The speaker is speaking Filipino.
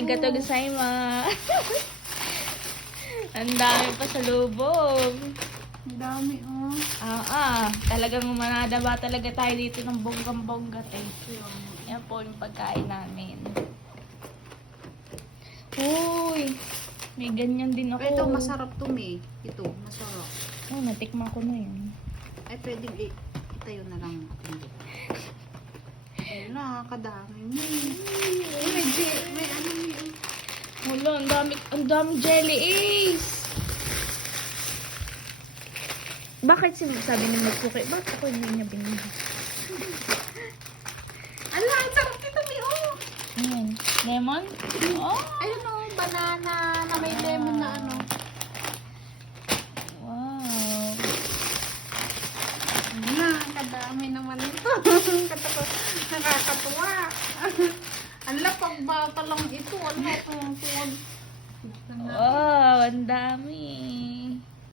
Arigato gozaimasu. Ang dami pa sa lubong. Ang dami, oh. Talagang manadaba talaga tayo dito ng bonggang-bongga, Yan po yung pagkain namin. Uy, may ganyan din ako. Ito, masarap to, May. Ito, masarap. Oh, natikman ko na yun. Ay, pwedeng itayo na lang natin dito. Ayun na, kadami, May. May ano, May. Wala, ang dami jelly Ace. Bakit sinasabi ni Magsuki? Bakit ako hindi niya binili? Ala, ang sarap nito, May, oh. Ayan. Lemon? Oh. Ayun, oh, banana na may lemon na ano. Wow. Ayun na, kadami naman ito. Nakakatuwa. Ang lapag ba pa lang ito? Ano ito? Wow, ang dami.